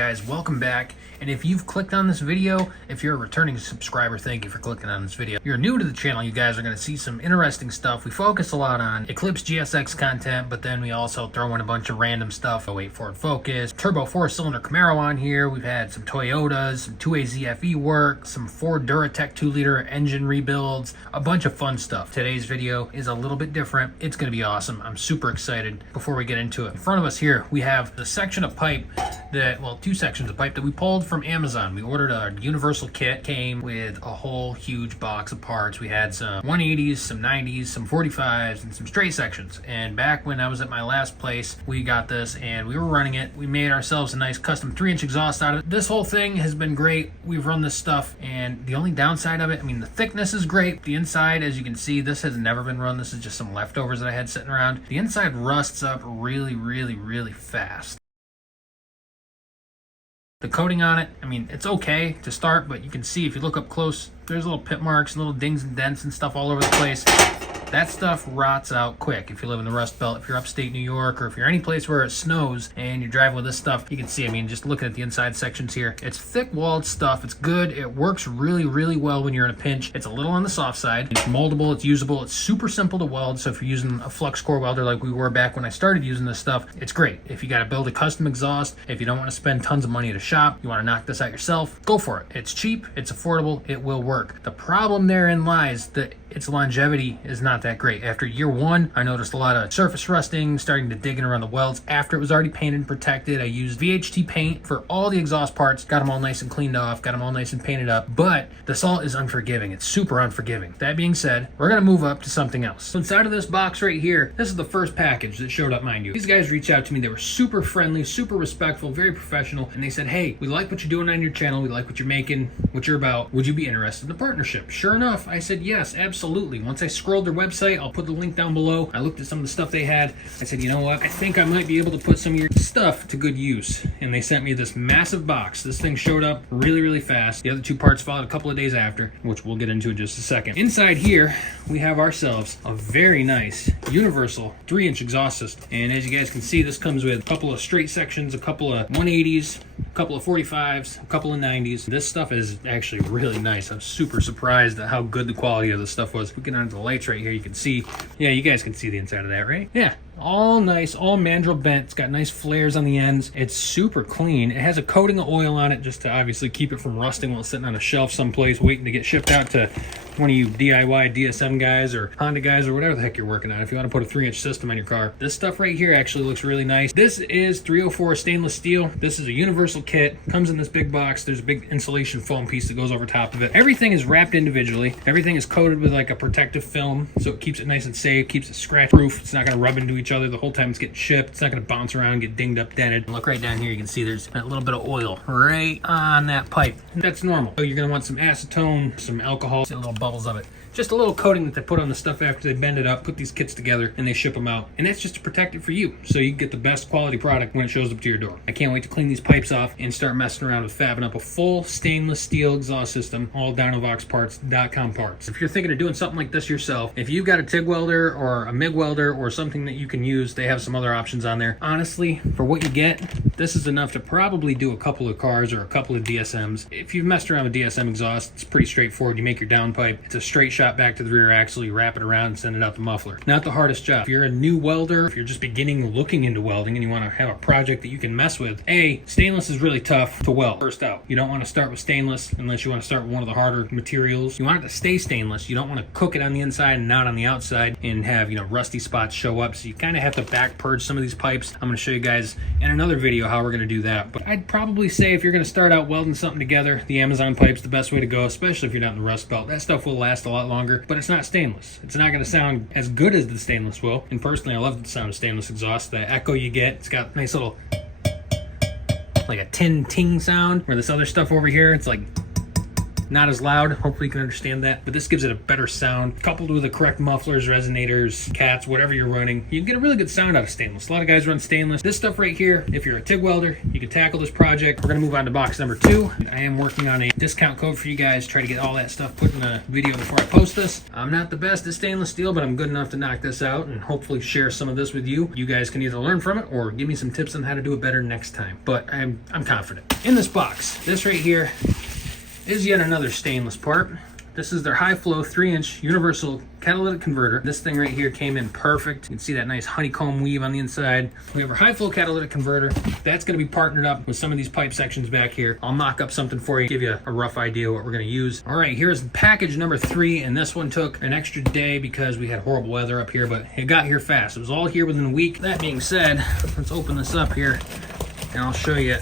guys? Welcome back. And if you've clicked on this video, if you're a returning subscriber, thank you for clicking on this video. If you're new to the channel, you guys are going to see some interesting stuff. We focus a lot on Eclipse GSX content, but then we also throw in a bunch of random stuff. 08 Ford Focus, turbo 4-cylinder Camaro on here. We've had some Toyotas, some 2A ZFE work, some Ford Duratec 2-liter engine rebuilds, a bunch of fun stuff. Today's video is a little bit different. It's going to be awesome. I'm super excited. Before we get into it, in front of us here, we have the section of pipe that, well, two sections of pipe that we pulled from Amazon. We ordered a universal kit, came with a whole huge box of parts. We had some 180s, some 90s, some 45s, and some straight sections. And back when I was at my last place, we got this and we were running it. We made ourselves a nice custom 3-inch exhaust out of it. This whole thing has been great. We've run this stuff, and the only downside of it, I mean, the thickness is great. The inside, as you can see, this has never been run. This is just some leftovers that I had sitting around. The inside rusts up really fast. The coating on it, I mean, it's okay to start, but you can see if you look up close, there's little pit marks, little dings and dents and stuff all over the place. That stuff rots out quick if you live in the Rust Belt. If you're upstate New York, or if you're any place where it snows and you're driving with this stuff, you can see, I mean, just looking at the inside sections here, it's thick walled stuff. It's good. It works really well when you're in a pinch. It's a little on the soft side. It's moldable, it's usable, it's super simple to weld. So if you're using a flux core welder like we were back when I started using this stuff, it's great. If you got to build a custom exhaust, if you don't want to spend tons of money at a shop, you want to knock this out yourself, go for it. It's cheap, it's affordable, it will work. The problem therein lies that its longevity is not that great. After year one, I noticed a lot of surface rusting, starting to dig in around the welds. After it was already painted and protected, I used VHT paint for all the exhaust parts, got them all nice and cleaned off, got them all nice and painted up, but the salt is unforgiving. It's super unforgiving. That being said, we're gonna move up to something else. So inside of this box right here, this is the first package that showed up, mind you. These guys reached out to me. They were super friendly, super respectful, very professional, and they said, hey, we like what you're doing on your channel, we like what you're making, what you're about. Would you be interested in a partnership? Sure enough, I said yes, absolutely. Once I scrolled their website, I'll put the link down below. I looked at some of the stuff they had. I said, you know what? I think I might be able to put some of your stuff to good use. And they sent me this massive box. This thing showed up really fast. The other two parts followed a couple of days after, which we'll get into in just a second. Inside here, we have ourselves a very nice universal 3-inch exhaust system. And as you guys can see, this comes with a couple of straight sections, a couple of 180s, a couple of 45s, a couple of 90s. This stuff is actually really nice. I'm super surprised at how good the quality of this stuff was. If we get onto the lights right here, you can see, yeah, you guys can see the inside of that, right? Yeah, all nice, all mandrel bent. It's got nice flares on the ends. It's super clean. It has a coating of oil on it just to obviously keep it from rusting while it's sitting on a shelf someplace waiting to get shipped out to one of you DIY DSM guys or Honda guys or whatever the heck you're working on. If you want to put a 3-inch system on your car, this stuff right here actually looks really nice. This is 304 stainless steel. This is a universal kit. Comes in this big box. There's a big insulation foam piece that goes over top of it. Everything is wrapped individually. Everything is coated with like a protective film, so it keeps it nice and safe, keeps it scratch proof. It's not going to rub into each other the whole time it's getting shipped. It's not going to bounce around and get dinged up, dented. Look right down here, you can see there's a little bit of oil right on that pipe. That's normal. So you're going to want some acetone, some alcohol, see little bubbles of it. Just a little coating that they put on the stuff after they bend it up, put these kits together, and they ship them out. And that's just to protect it for you, so you get the best quality product when it shows up to your door. I can't wait to clean these pipes off and start messing around with fabbing up a full stainless steel exhaust system, all DynovoxParts.com parts. If you're thinking of doing something like this yourself, if you've got a TIG welder or a MIG welder or something that you can use, they have some other options on there. Honestly, for what you get, this is enough to probably do a couple of cars or a couple of DSMs. If you've messed around with DSM exhaust, it's pretty straightforward. You make your downpipe. It's a straight shot back to the rear axle, you wrap it around and send it out the muffler. Not the hardest job. If you're a new welder, if you're just beginning looking into welding and you want to have a project that you can mess with, stainless is really tough to weld. First out, you don't want to start with stainless unless you want to start with one of the harder materials. You want it to stay stainless. You don't want to cook it on the inside and not on the outside and have, rusty spots show up. So you kind of have to back purge some of these pipes. I'm going to show you guys in another video how we're going to do that. But I'd probably say if you're going to start out welding something together, the Amazon pipe's the best way to go, especially if you're not in the Rust Belt. That stuff will last a lot longer, but it's not stainless. It's not going to sound as good as the stainless will. And personally, I love the sound of stainless exhaust. The echo you get, it's got a nice little, like a tin ting sound, where this other stuff over here, it's like not as loud. Hopefully you can understand that. But this gives it a better sound. Coupled with the correct mufflers, resonators, cats, whatever you're running, you can get a really good sound out of stainless. A lot of guys run stainless. This stuff right here, if you're a TIG welder, you can tackle this project. We're gonna move on to box number 2. I am working on a discount code for you guys. Try to get all that stuff put in a video before I post this. I'm not the best at stainless steel, but I'm good enough to knock this out and hopefully share some of this with you. You guys can either learn from it or give me some tips on how to do it better next time. But I'm confident. In this box, this right here is yet another stainless part. This is their high flow 3-inch universal catalytic converter. This thing right here came in perfect. You can see that nice honeycomb weave on the inside. We have our high flow catalytic converter. That's gonna be partnered up with some of these pipe sections back here. I'll mock up something for you, give you a rough idea what we're gonna use. All right, here's package number 3, and this one took an extra day because we had horrible weather up here, but it got here fast. It was all here within a week. That being said, let's open this up here and I'll show you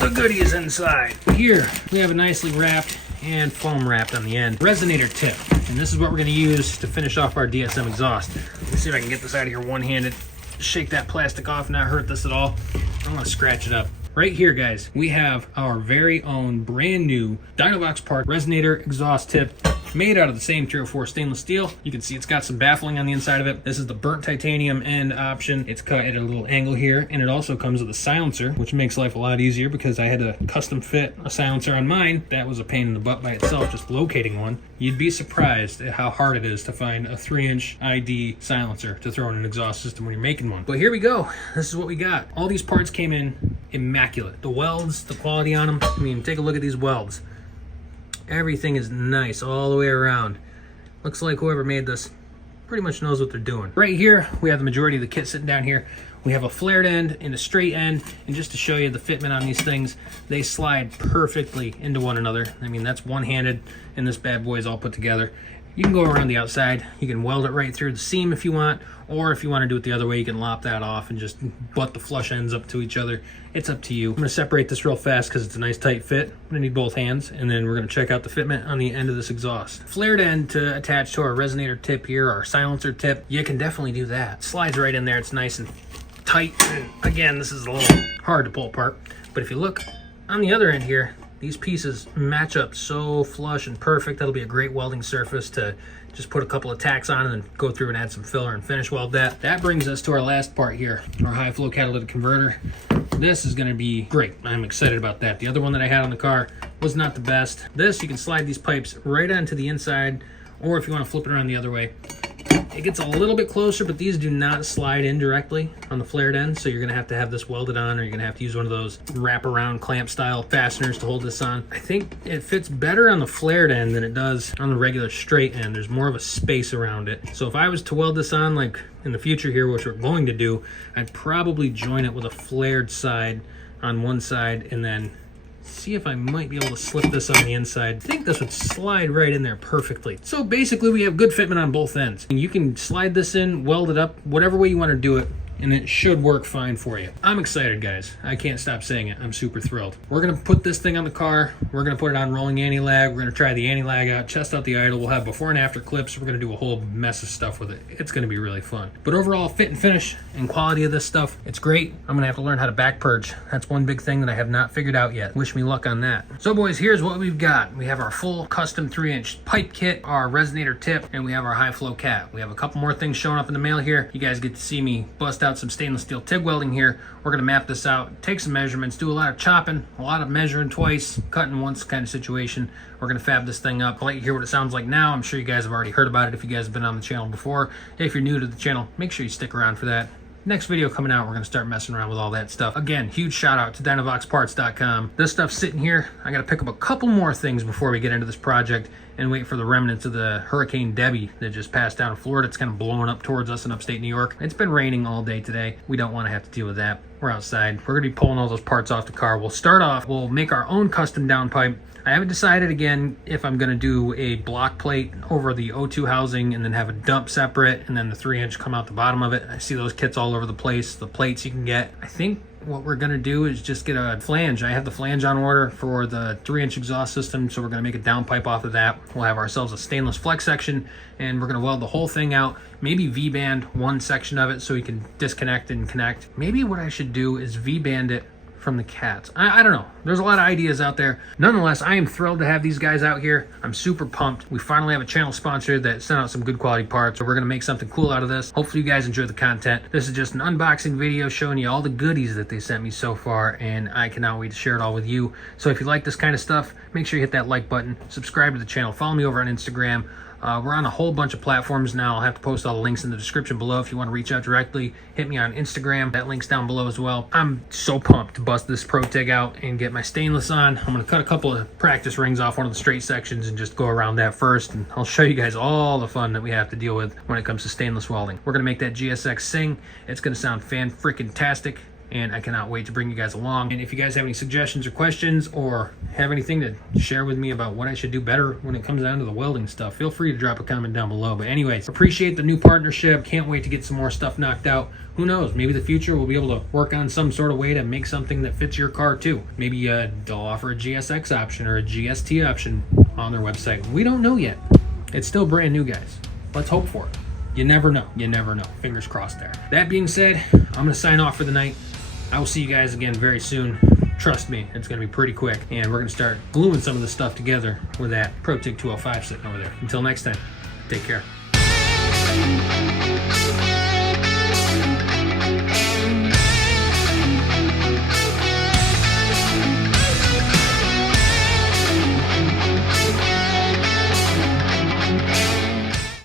the goodies inside. Here, we have a nicely wrapped and foam wrapped on the end Resonator tip, and this is what we're going to use to finish off our DSM exhaust. Let me see if I can get this out of here one-handed, shake that plastic off, not hurt this at all. I'm going to scratch it up. Right here, guys, we have our very own brand new Dynavox part Resonator exhaust tip, made out of the same 304 stainless steel. You can see it's got some baffling on the inside of it. This is the burnt titanium end option. It's cut at a little angle here, and it also comes with a silencer, which makes life a lot easier because I had to custom fit a silencer on mine. That was a pain in the butt by itself, just locating one. You'd be surprised at how hard it is to find a 3-inch ID silencer to throw in an exhaust system when you're making one. But here we go. This is what we got. All these parts came in immaculate. The welds, the quality on them. I mean, take a look at these welds. Everything is nice all the way around. Looks like whoever made this pretty much knows what they're doing. Right here, we have the majority of the kit sitting down here. We have a flared end and a straight end, and just to show you the fitment on these things, they slide perfectly into one another. I mean, that's one-handed, and this bad boy is all put together. You can go around the outside. You can weld it right through the seam if you want, or if you want to do it the other way, you can lop that off and just butt the flush ends up to each other. It's up to you. I'm going to separate this real fast because it's a nice tight fit. I'm going to need both hands, and then we're going to check out the fitment on the end of this exhaust. Flared end to attach to our resonator tip here, our silencer tip. You can definitely do that. Slides right in there. It's nice and tight. And again, this is a little hard to pull apart, but if you look on the other end here, these pieces match up so flush and perfect. That'll be a great welding surface to just put a couple of tacks on and then go through and add some filler and finish weld that. That brings us to our last part here, our high flow catalytic converter. This is going to be great. I'm excited about that. The other one that I had on the car was not the best. This, you can slide these pipes right onto the inside, or if you want to flip it around the other way. It gets a little bit closer, but these do not slide in directly on the flared end, so you're going to have this welded on, or you're going to have to use one of those wrap-around clamp-style fasteners to hold this on. I think it fits better on the flared end than it does on the regular straight end. There's more of a space around it. So if I was to weld this on, like in the future here, which we're going to do, I'd probably join it with a flared side on one side, and then see if I might be able to slip this on the inside. I think this would slide right in there perfectly. So basically we have good fitment on both ends. And you can slide this in, weld it up, whatever way you want to do it, and it should work fine for you. I'm excited, guys. I can't stop saying it. I'm super thrilled. We're gonna put this thing on the car. We're gonna put it on rolling anti-lag. We're gonna try the anti-lag out, test out the idle. We'll have before and after clips. We're gonna do a whole mess of stuff with it. It's gonna be really fun. But overall, fit and finish and quality of this stuff, it's great. I'm gonna have to learn how to back purge. That's one big thing that I have not figured out yet. Wish me luck on that. So boys, here's what we've got. We have our full custom 3-inch pipe kit, our resonator tip, and we have our high flow cat. We have a couple more things showing up in the mail here. You guys get to see me bust out some stainless steel TIG welding here. We're going to map this out, take some measurements, do a lot of chopping, a lot of measuring twice, cutting once kind of situation. We're going to fab this thing up. I'll let you hear what it sounds like now. I'm sure you guys have already heard about it if you guys have been on the channel before. If you're new to the channel, make sure you stick around for that. Next video coming out, we're going to start messing around with all that stuff. Again, huge shout out to DynavoxParts.com. This stuff's sitting here. I got to pick up a couple more things before we get into this project and wait for the remnants of the Hurricane Debbie that just passed down in Florida. It's kind of blowing up towards us in upstate New York. It's been raining all day today. We don't want to have to deal with that. We're outside. We're going to be pulling all those parts off the car. We'll start off. We'll make our own custom downpipe. I haven't decided again if I'm going to do a block plate over the O2 housing and then have a dump separate and then the 3-inch come out the bottom of it. I see those kits all over the place, the plates you can get. I think what we're going to do is just get a flange. I have the flange on order for the 3-inch exhaust system, so we're going to make a downpipe off of that. We'll have ourselves a stainless flex section, and we're going to weld the whole thing out. Maybe V-band one section of it so we can disconnect and connect. Maybe what I should do is V-band it from the cats. I don't know. there's a lot of ideas out there. Nonetheless, I am thrilled to have these guys out here. I'm super pumped. We finally have a channel sponsor that sent out some good quality parts. So we're gonna make something cool out of this. Hopefully you guys enjoy the content. This is just an unboxing video showing you all the goodies that they sent me so far, and I cannot wait to share it all with you. So if you like this kind of stuff, make sure you hit that like button, subscribe to the channel, follow me over on Instagram. We're on a whole bunch of platforms now. I'll have to post all the links in the description below if you want to reach out directly. Hit me on Instagram. That link's down below as well. I'm so pumped to bust this Pro TIG out and get my stainless on. I'm going to cut a couple of practice rings off one of the straight sections and just go around that first. And I'll show you guys all the fun that we have to deal with when it comes to stainless welding. We're going to make that GSX sing. It's going to sound fan-freaking-tastic, and I cannot wait to bring you guys along. And if you guys have any suggestions or questions, or have anything to share with me about what I should do better when it comes down to the welding stuff, feel free to drop a comment down below. But anyways, appreciate the new partnership. Can't wait to get some more stuff knocked out. Who knows, maybe in the future we'll be able to work on some sort of way to make something that fits your car too. Maybe they'll offer a GSX option or a GST option on their website. We don't know yet. It's still brand new, guys. Let's hope for it. You never know. You never know. Fingers crossed there. That being said, I'm going to sign off for the night. I will see you guys again very soon. Trust me, it's going to be pretty quick. And we're going to start gluing some of this stuff together with that Pro TIG 205 sitting over there. Until next time, take care.